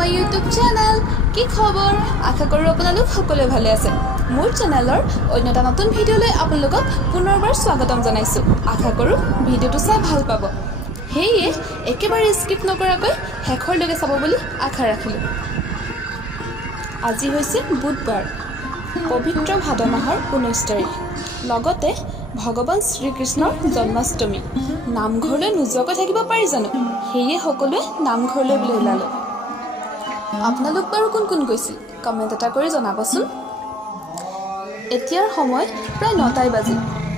My YouTube channel কি খবৰ আশা কৰো আপোনালোক সকলোৱে ভালে আছে মোৰ চেনেলৰ অন্য এটা নতুন ভিডিঅলৈ আপোনালোকক পুনৰবাৰ স্বাগতম জনাইছো আশা কৰো ভিডিঅটো চাই ভাল পাব হেয়ে একেবাৰে স্কিপ নকৰাকৈ হেখৰলৈকে চাব বুলি আশা ৰাখিলো আজি হৈছে বুধবাৰ পবিত্ৰ ভাদ মাহৰ 19 তাৰিখ লগতে ভগৱান শ্ৰীকৃষ্ণৰ জন্মাষ্টমী নামঘৰলৈ নোযোৱাকৈ থাকিব পাৰি জানো হেয়ে সকলোৱে নামঘৰলৈ বুলি ওলালো আপোনালোক বাৰু কোন কোন গৈছিল কমেন্ট এটা কৰি জনাবচোন এতিয়াৰ সময় প্ৰায় 9টাই বাজি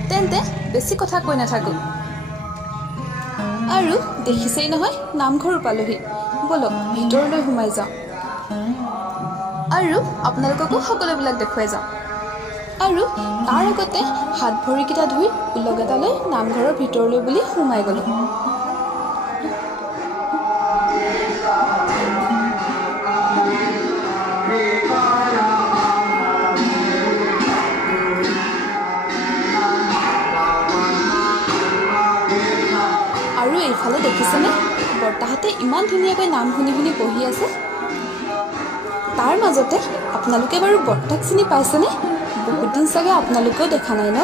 তেন্তে বেছি কথা কৈ নাথাকো আৰু দেখিছেই নহয় নামঘৰ পালোহি বলক ভিতৰলৈ সোমাই যাওঁ আৰু আপোনালোককো সকলোবিলাক দেখুৱাই যাওঁ আৰু তাৰ আগতে হাত ভৰিকিটা ধুই উলগ এটালৈ নামঘৰৰ ভিতৰলৈ বুলি সোমাই গলো আৰু এইফালে দেখিছেনে বৰ্তাহতে ইমান ধুনীয়াকৈ নাম শুনি শুনি বহি আছে তাৰ মাজতে আপোনালোকে বাৰু বৰ্তাক চিনি পাইছেনে বহুত দিন চাগে আপোনালোকেও দেখা নাই ন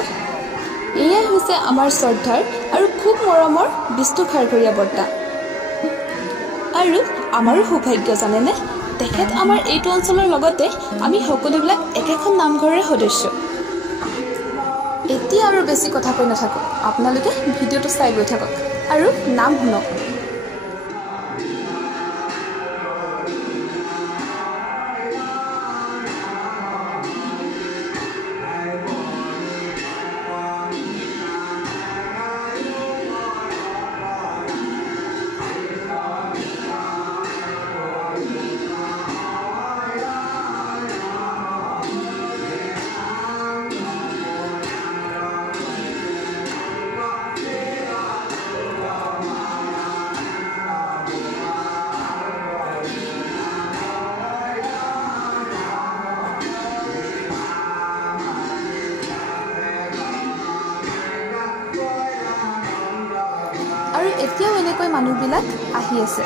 এয়াই হৈছে আমাৰ শ্ৰদ্ধাৰ আৰু খুব মৰমৰ বিষ্ণু খাৰঘৰীয়া বৰ্তা আৰু আমাৰো সৌভাগ্য জানেনে তেখেত আমাৰ এইটো অঞ্চলৰ লগতে আমি সকলোবিলাক একেখন নামঘৰৰে সদস্য এতিয়া আৰু বেছি কথা কৈ নাথাকো আপোনালোকে ভিডিঅটো চাই গৈ থাকক আৰু নাম শুনক আৰু এতিয়াও এনেকৈ মানুহবিলাক আহি আছে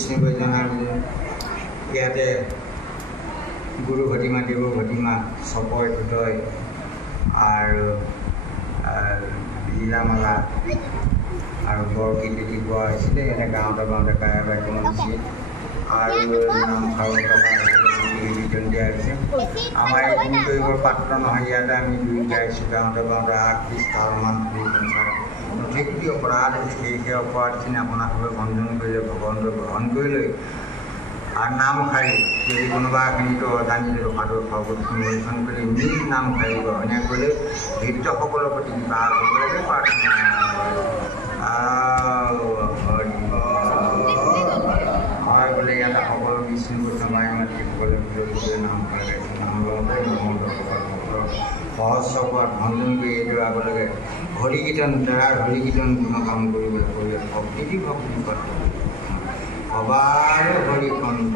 বিষ্ণু বৈজনাৰ ইয়াতে গুৰু ভতিমা দেৱ ভতিমা চপয় টুটয় আৰু লীলামালা আৰু বৰগীত পোৱা হৈছিলে এনে গাঁৱতে গাঁৱতে গায়ে বাইকন দিছিল আৰু নামঘৰ কীৰ্তন দিয়া হৈছে আমাৰ এইখিনি কৰিবৰ পাত্ৰ নহয় ইয়াতে আমি দুই গাইছোঁ গাঁৱতে গাঁৱতে 8-20টামান ঠিক কি অপৰাধ সেই অপৰাধখিনি আপোনালোকে খণ্ডন কৰিলে ভগৱন্তই গ্ৰহণ কৰি লৈ আৰু নাম শাৰী যদি কোনোবা এখিনিতো অজানিলে ৰখাটো ভগৱত সংৰক্ষণ কৰি নিজ নাম শাৰী গ্ৰহণীয় কৰিলে ভৃত্যসকলৰ প্ৰতি কিবা কৰিব লাগে প্ৰাৰ্থনা হয় বোলে ইয়াতে সকলো বিষ্ণু বৈষ্ণৱাই মাতৃসকলে নাম শাৰী নাম লওঁতে সহজ চপত ভঞ্জন কৰি এইটো আগলৈকে হৰিকীৰ্তন তাৰ হৰিকীৰ্তন কোনো কাম কৰিবলৈ কৰি ভক্তি সবাৰ হৰিকণ্ঠ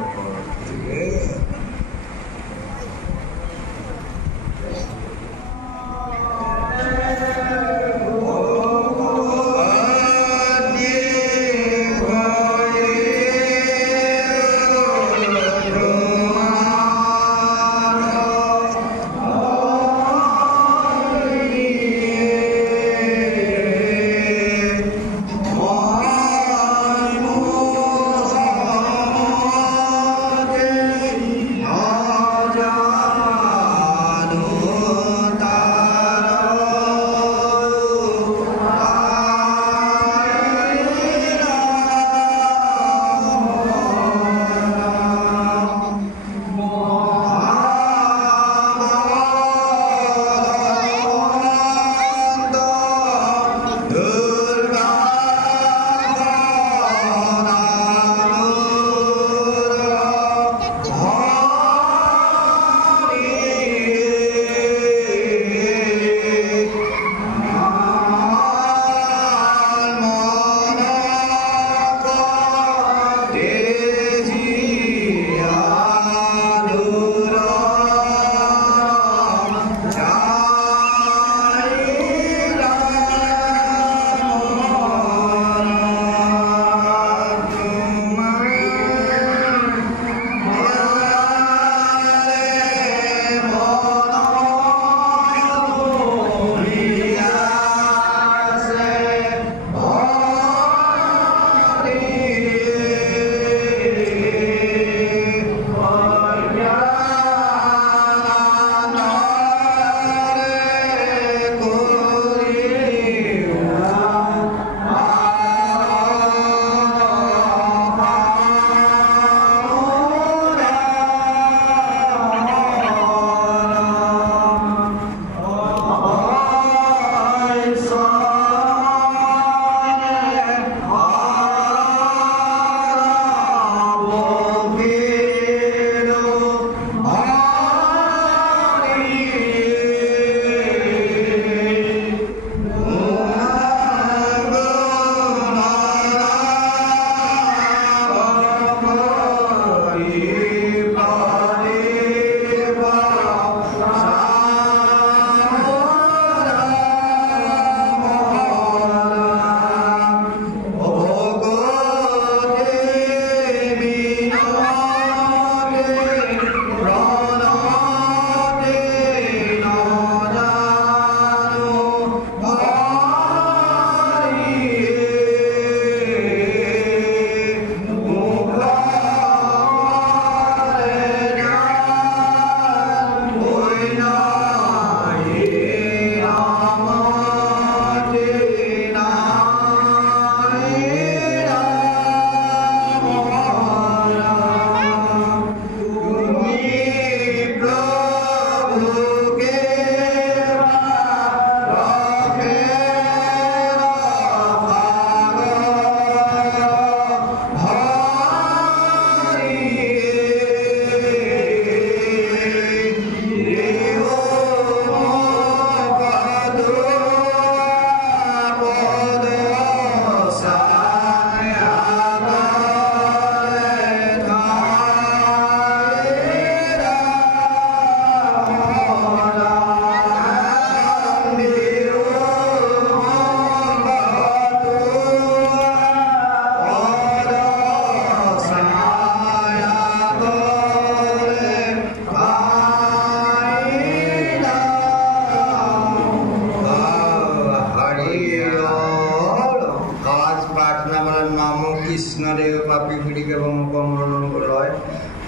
কৃষ্ণদেৱ পাপী বুলি কেৱল মৰণ লয়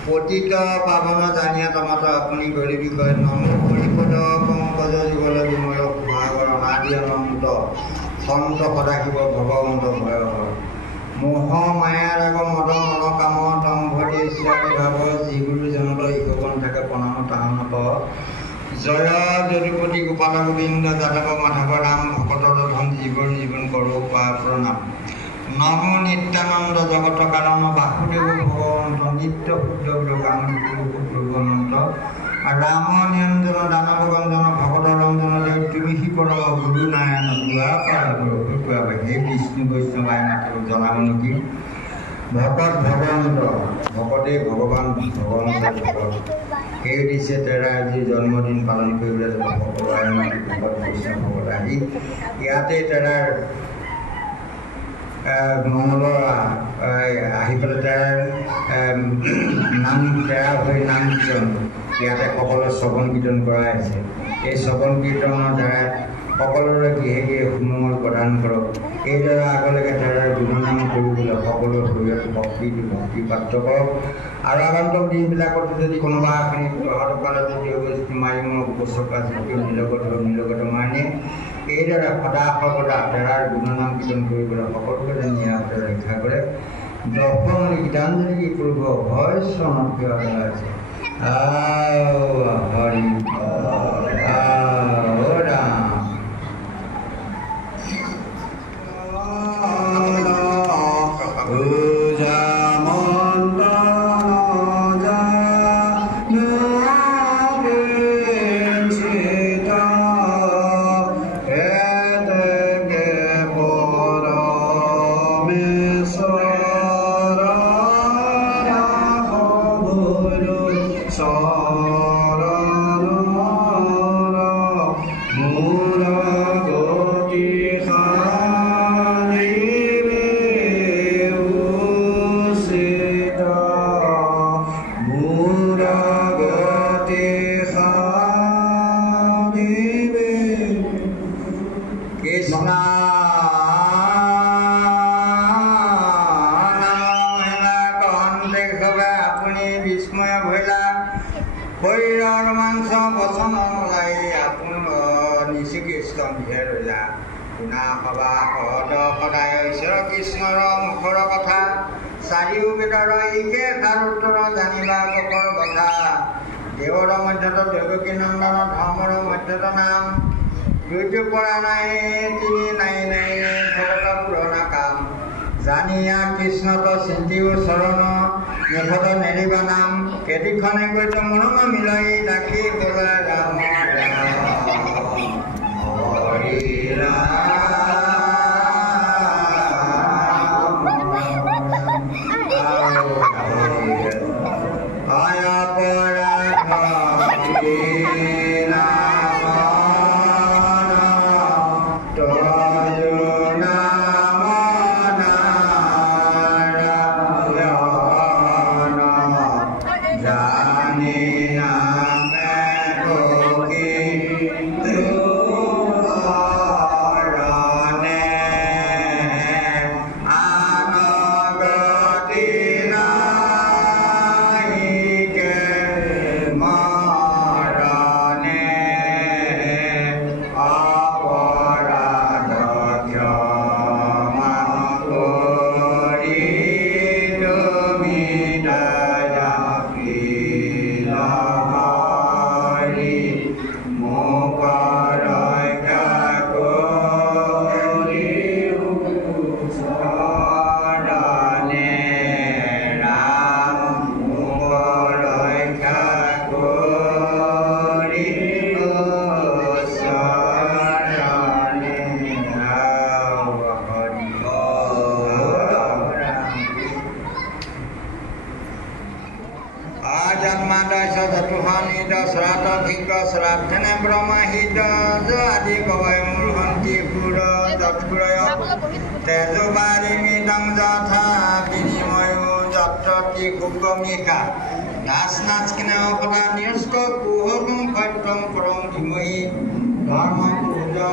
পতিত পাৱন জানিয়া তমাত আপুনি গৰি বিষয় নম পৰিপদ পংকজ জীৱল বিমল ভাগৰ আদি অনন্ত সন্ত সদাশিৱ ভগৱন্ত ভয়হৰ মোহ মায়াৰ আগ মদ মন কাম দম্ভতি ইচ্ছাকে ভাৱ যিগুৰু জনত ইখন থাকে প্ৰণাম তাহানত জয় যদুপতি গোপাল গোবিন্দ যাদৱ মাধৱ ৰাম ভকতৰ ধন জীৱন জীৱন কৰোঁ প্ৰণাম নম নিত্যানন্দ জগত কাৰণ বাসুদেৱ ভগৱন্ত নিত্য শুদ্ধ শুদ্ধ ৰাম নিৰঞ্জন দানৱ গঞ্জন ভকত ৰঞ্জন দেৱ তুমি শিকৰ গুৰু নাৰায়ণ কোৱা সেই বিষ্ণু বৈষ্ণৱাই নাথাকো জনাব নেকি ভকত ভগৱন্ত ভকতে ভগৱান ভগৱন্ত সেই দিছে তেৰা আজি জন্মদিন পালন কৰিবলৈ ভগৱান ভকত বৈষ্ণৱ ভকত আহি ইয়াতে তেৰাৰ মংগলৰ আহি পেলাই তেৰাৰ নাম তেৰা হৈ নাম কীৰ্তন ইয়াতে সকলোৱে শ্ৰৱণ কীৰ্তন কৰাই আছে এই শ্ৰৱণ কীৰ্তনৰ দ্বাৰা সকলোৰে গৃহে গৃহে সুমংগল প্ৰদান কৰক এইদৰে আগলৈকে তেৰাৰ গুণনাম কৰিবলৈ সকলোৰে শৰীৰত ভক্তি প্ৰাপ্ত কৰক আৰু আগন্তুক দিনবিলাকত যদি কোনোবা আপুনি অহাকালত যদি অৱস্থিতি মাৰি মোৰ উপচক আছে নীলগত মানি এইদৰে সদা সৰ্বদা তেৰাৰ গুণনাম কীৰ্তন কৰিবলৈ সকলোকে যেন নিৰাপদে ৰক্ষা কৰে দৰ্শন গীতাঞ্জলি কৰিব ভয় চৰণত কিয় আছে হৰি ৰাম শৰীৰৰ মাংস পচন মলাই আপোনাৰ নিচিকৃষ্ট বিহে ৰজা শুনা সভা সহদ সদায় ঈশ্বৰ কৃষ্ণৰ মুখৰ কথা চাৰিও বেদৰ ইকে তাৰ উত্তৰ জানিবা ককৰ কথা দেৱৰ মধ্যত দেৱকী নন্দন ধৰ্মৰ মধ্যত নাম দুৰ্যোগ পৰা নাই তিনি নাই নাই ভগত পুৰণা কাম জানিয়া কৃষ্ণত চিন্তিও চৰণ মুখত নেৰিবা নাম কেতিখনে কৈছে মৰম মিলাই ৰাখি বোলে ৰাম হৰি আয়া পৰা শ্ৰাদ্ধনে ব্ৰহ্মাহিত আদি কয় মূৰ্হন্তি সুৰ যৎপুৰয় তেজবাৰী মৃদং যথা বিনিময় যত্ৰতি কুকমিকা নাচ নাচ কিনে অপৰা নিৰস্ক কুহকম সত্যম পৰম ধীমহি ধৰ্ম পূজা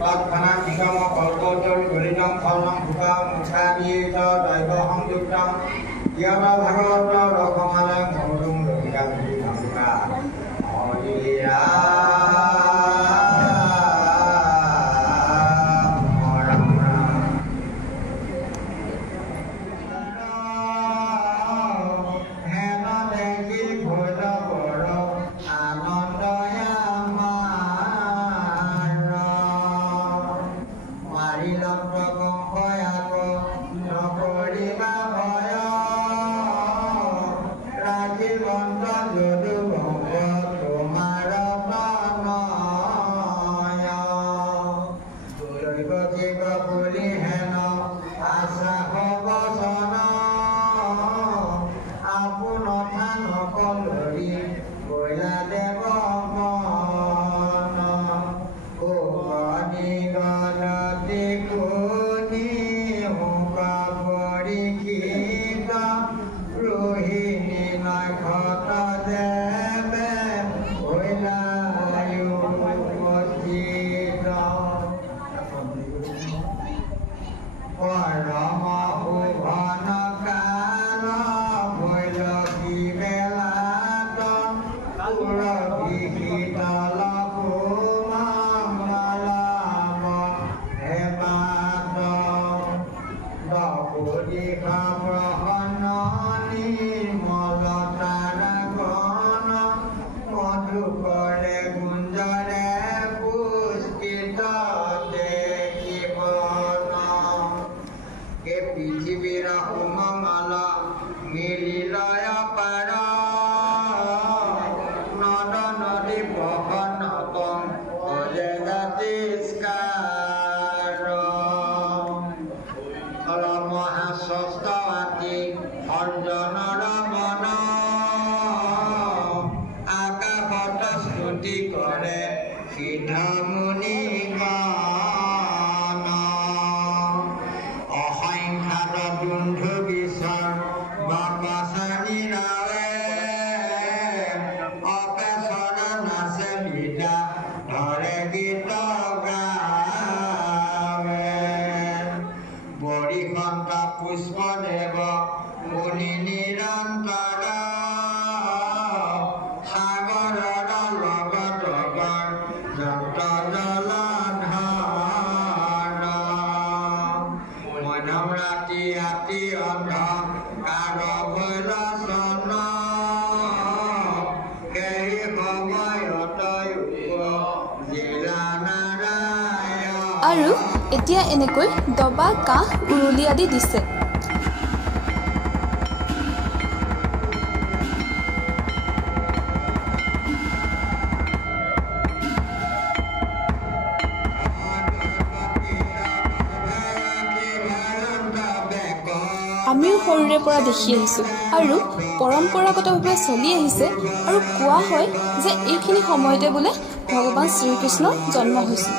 তৎক্ষণাৎ নিগম কল্পতল গৰিণম ফলম ভূকা মুখানিত দৈৱ সংযুক্তম ইয়ত ভাগৱত ৰসমালয় মধুম লভিকা ভূমি ভঙ্গা হৰিৰা আৰু এতিয়া এনেকৈ দবা কাহ উৰুলি আদি দিছে। আমিও সৰুৰে পৰা দেখি আহিছোঁ আৰু পৰম্পৰাগতভাৱে চলি আহিছে আৰু কোৱা হয় যে এইখিনি সময়তে বোলে ভগৱান শ্ৰীকৃষ্ণৰ জন্ম হৈছিল।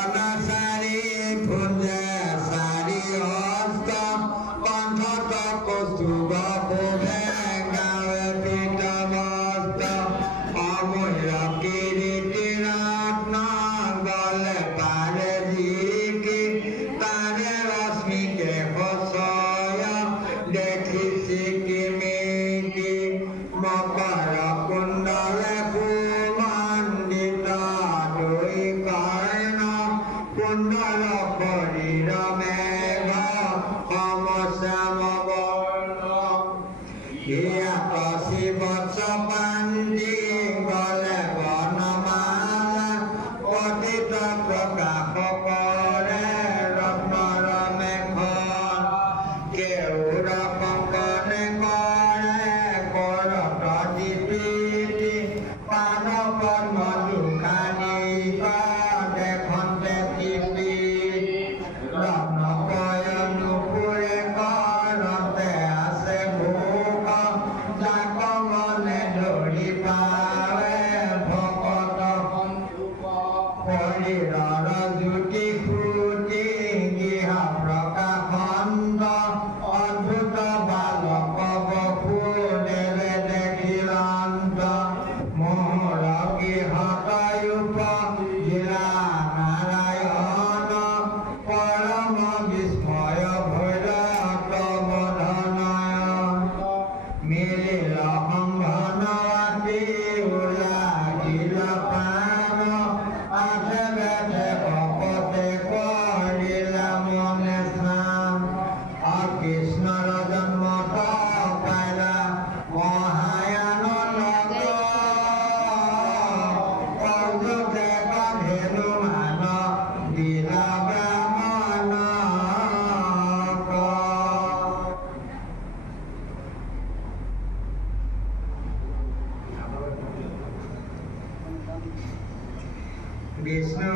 বিষ্ণু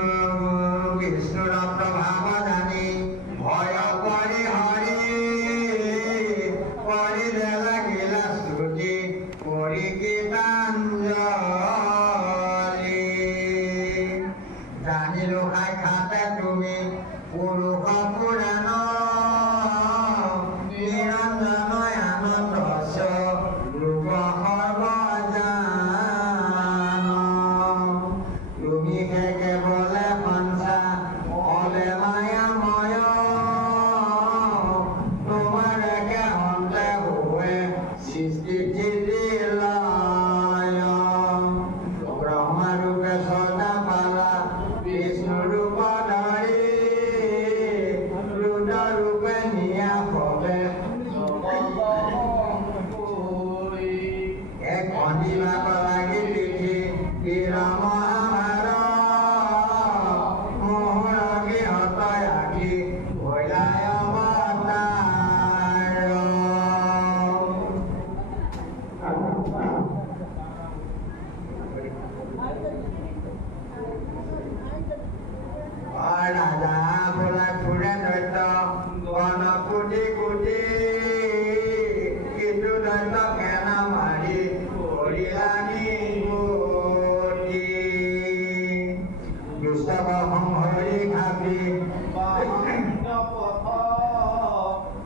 বিষ্ণুর প্রভাব জানি ভয় করে হরি করিলে লাগিলা শ্রুতি করি গীতাঞ্জলি জানিলো খাই খাতে তুমি পুরুষ পুরাণ নিরঞ্জন আনন্দ লোক সর্বজান তুমি কেবলে সঞ্চা হলে মায়াময় তোমার কে হন্তে হুয়ে সৃষ্টি চিদিলয় ব্রহ্মরূপে সদা পালা বিষ্ণু রূপ ধরি রূপে নিয়া ভবে এক অনিলাপ লাগি পিঠি বিরমহার মোহরগি হতয় আখি ভৈলায় অবতার রাজা বোলা ঘুরে দৈত্য বন কুটি কুটি কিন্তু দৈত্য কেন মারি করিলানি কুটি দুষ্টক সংহৰি খাবি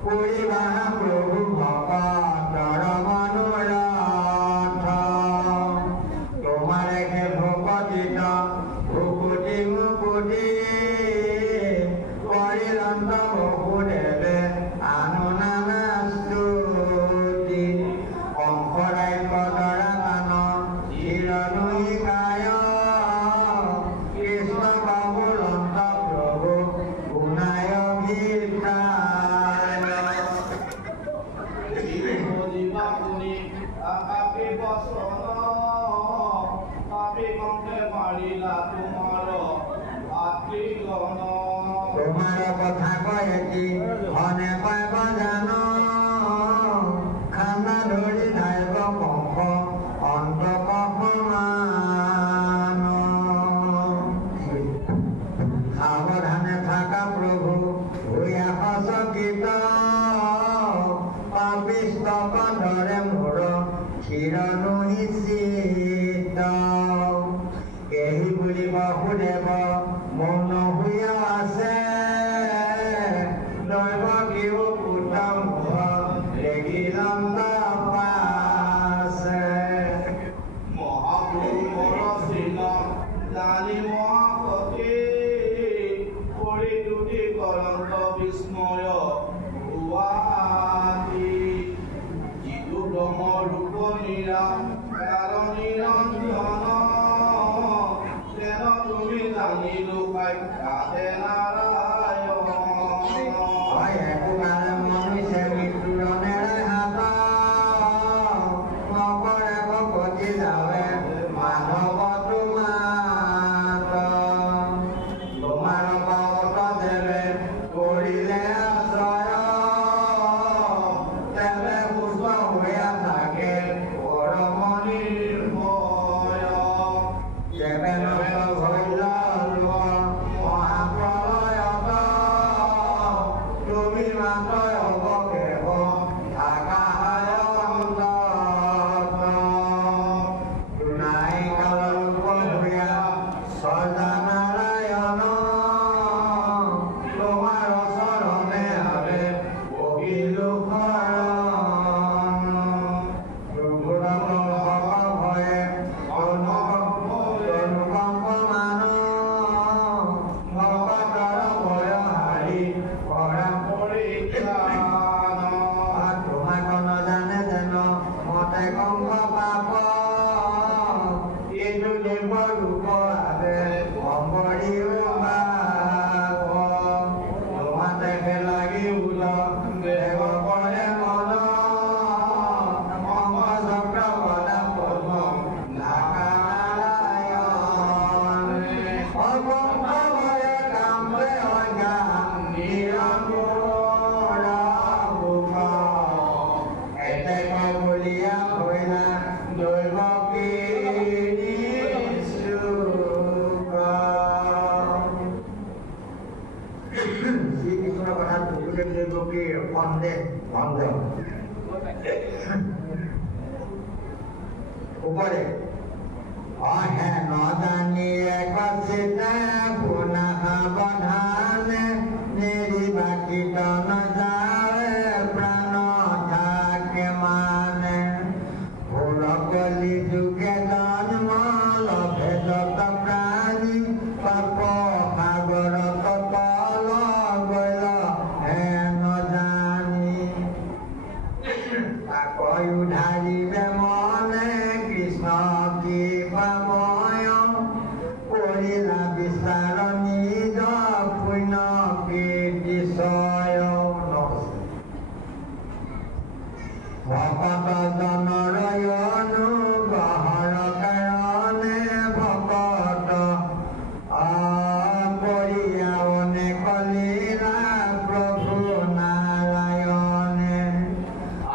পৰিবাহ প্ৰভু ভকতৰ মনোৰথ তোমাৰে হে ভকতিত ভুকুটি মুকুটি কৰিলন্ত বহুদেৱে আনো নানা স্তুতি অংশৰাজ্য দৰা কান চিৰণী গায় কৃষ্ণ বাবুলন্ত প্ৰভু গুণায় ভিতায় তোমার কথা কয়েছি ধনে পাইব জান খানা ধরি ধাইব কঙ্ক অন্তক সমান সাবধানে থাকা প্রভু হইয়া সচকিত পাপিষ্টক ধরে মোর ক্ষীর নিশ্চিত এই বুলি বাসুদেৱ মৌন হইয়া আছে দৈৱ কিয় পুতম দেখিলন্ত পাছে মহাপুৰুষ মৰচিল জানি মহাপতি কৰি দুটি কৰন্ত বিস্ময় ভুৱাতি যিটো ব্ৰহ্ম ৰূপ নীৰা নিৰঞ্জন তুমি জানিলো সাক্ষাতে নাৰায়ণ মনুষ্য মৃত্যুৰণেৰে হাত নকৰে ভকতি যাৱে মাধৱ তোমাৰ পাৱত দেৱে কৰিলে আশ্ৰয় তেৱে সুস্থ হৈয়া থাকে পৰম নিৰ্ভয় তেৱে তুমি মাত্ৰ অৱশেষ আকাশায়ন্ত নাই কালৰূপ ধুয়া সদা নাৰায়ণ তোমাৰ চৰণে আৰে বহিলো শৰণ ভয়ে অনুকম্প মান ভকতৰ ভয় হাৰি কৰা তোমাক নজানে যেন মতে কংস পাপ এইটো দেৱ ৰূপ আবে অম্বৰী তোমাতে লাগি উল দেৱ কৰে মন চক্ৰ বলা পদ্ম ঢাকা নাৰায়ণ অকম্প ভয়ে কামে অজ্ঞান নিৰমূৰা বলিয়া হইনা দৈৱ বন্দে বন্ধ উপৰে অহে নদানিয়ে কচিতে পুনঃ বধানে নিৰিবাকিত নজাৱে প্ৰাণ থাকে মানে ভুলকলি যুগে জন্ম লভে যত প্ৰাণী পাপ সাগৰত তল গল হে নজানি তাকৈ উধাৰিবে মনে কৃষ্ণ কৃপাময় কৰিলা বিচাৰ নিজ পুণ্য কীৰ্তিশয় ভকত জনৰ অনুগ্ৰহৰ কাৰণে ভকত কৰিয়ানে কলিলা প্ৰভু নাৰায়ণে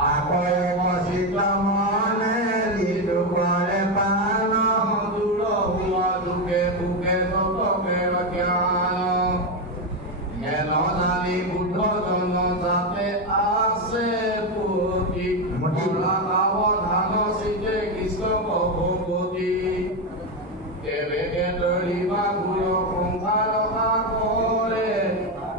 আকয় কচিত মনে লিলু কৰে পান দূৰ হোৱা দুখে সুখে ততকে জ্ঞান জ্ঞান জানি বুদ্ধ জন যাতে আছে পুতি সাৱধান চিতে কৃষ্ণ ভগৱতী কেনেকে তৰিবা গুৰু সংসাৰ কৰে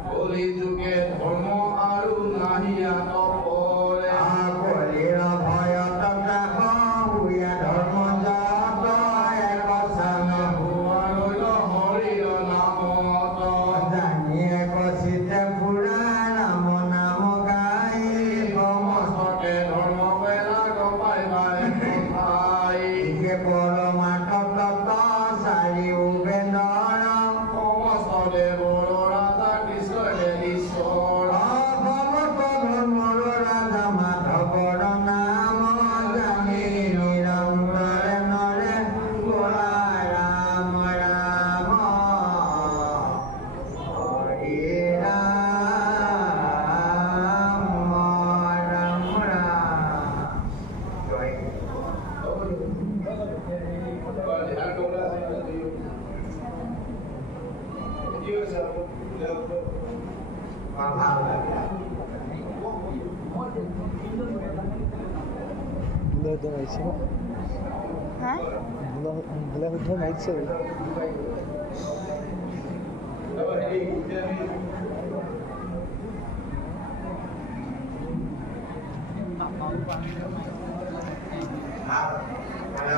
কলি যুগে ধৰ্ম আৰু নাহিয়াত পৰে কলিৰ ভয়ত ত্ৰাস হুয়া ধৰ্ম জাত এক চান হৰিৰ নামত জানিয়ে কচিতে পুৰা ৰাম নাম গাই সমস্তকে ধৰ্ম বেলাগ পাইবাৰে কথাই পৰমাৰ্থ তত্ত্ব চাৰিও বেদৰ সমস্ত দেৱৰ ৰাজা কৃষ্ণৰে ঈশ্বৰ সমস্ত ধৰ্মৰ ৰাজা মাধৱৰ নাম জানি নিৰন্তৰে নৰে গোলা ৰাম ৰাম হৰি ৰাম ৰাম ৰাম জয় ভাল লাগে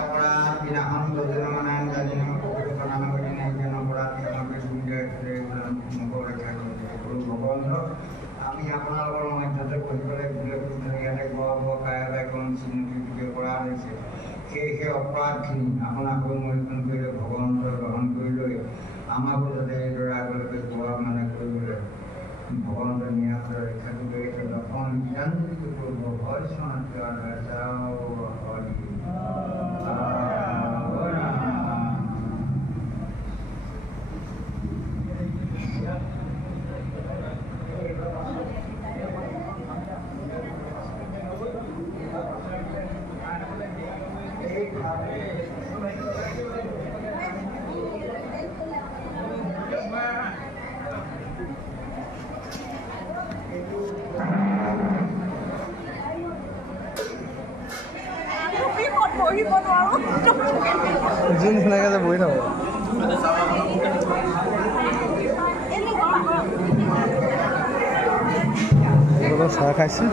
পৰা দিনাখন যোজনামান দাৰ্জিলিং প্ৰধান কৰি নাইকিয়ানৰ পৰা তেওঁলোকে ভগৱন্ত আমি আপোনালোকৰ মধ্যতে বহি পেলাই ইয়াতে গোৱা কায়াবাইকৰণ চিহ্নিত কৰা হৈছে সেই অপৰাধখিনি আপোনাকো মৰিখন কৰিলে ভগৱন্তই গ্ৰহণ কৰি লৈ আমাকো যাতে এইদৰে আগলৈকে গোৱা মানে কৰিবলৈ ভগৱন্ত নিয়াত ৰক্ষা কৰি অকণমান গীতাঞ্জলি কৰিব হয় যোন সেনেকৈ যে বহি থাকোঁ চাহ খাইছোঁ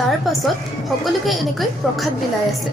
তাৰ পাছত সকলোকে এনেকৈ প্ৰসাদ বিলাই আছে।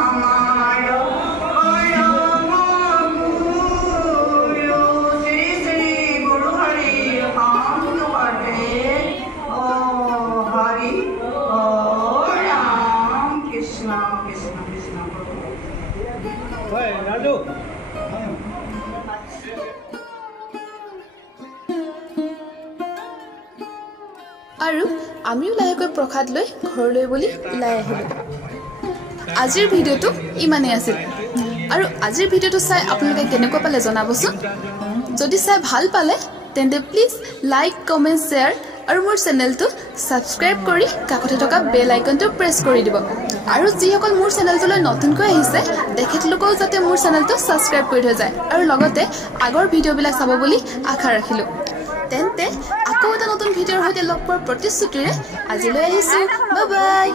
Mama আৰু আমিও লাহেকৈ প্ৰসাদ লৈ ঘৰলৈ বুলি ওলাই আহিলোঁ। আজিৰ ভিডিঅ'টো ইমানেই আছিল আৰু আজিৰ ভিডিঅ'টো চাই আপোনালোকে কেনেকুৱা পালে জনাবচোন। যদি চাই ভাল পালে তেন্তে প্লিজ লাইক কমেণ্ট শ্বেয়াৰ আৰু মোৰ চেনেলটো ছাবস্ক্ৰাইব কৰি কাষতে থকা বেল আইকনটো প্ৰেছ কৰি দিব। আৰু যিসকল মোৰ চেনেলটোলৈ নতুনকৈ আহিছে তেখেতলোকেও যাতে মোৰ চেনেলটো ছাবস্ক্ৰাইব কৰি থৈ যায় আৰু লগতে আগৰ ভিডিঅ'বিলাক চাব বুলি আশা ৰাখিলোঁ। তেন্তে আকৌ এটা নতুন ভিডিঅ'ৰ সৈতে লগ পোৱাৰ প্ৰতিশ্ৰুতিৰে আজিলৈ আহিছোঁ। Bye bye.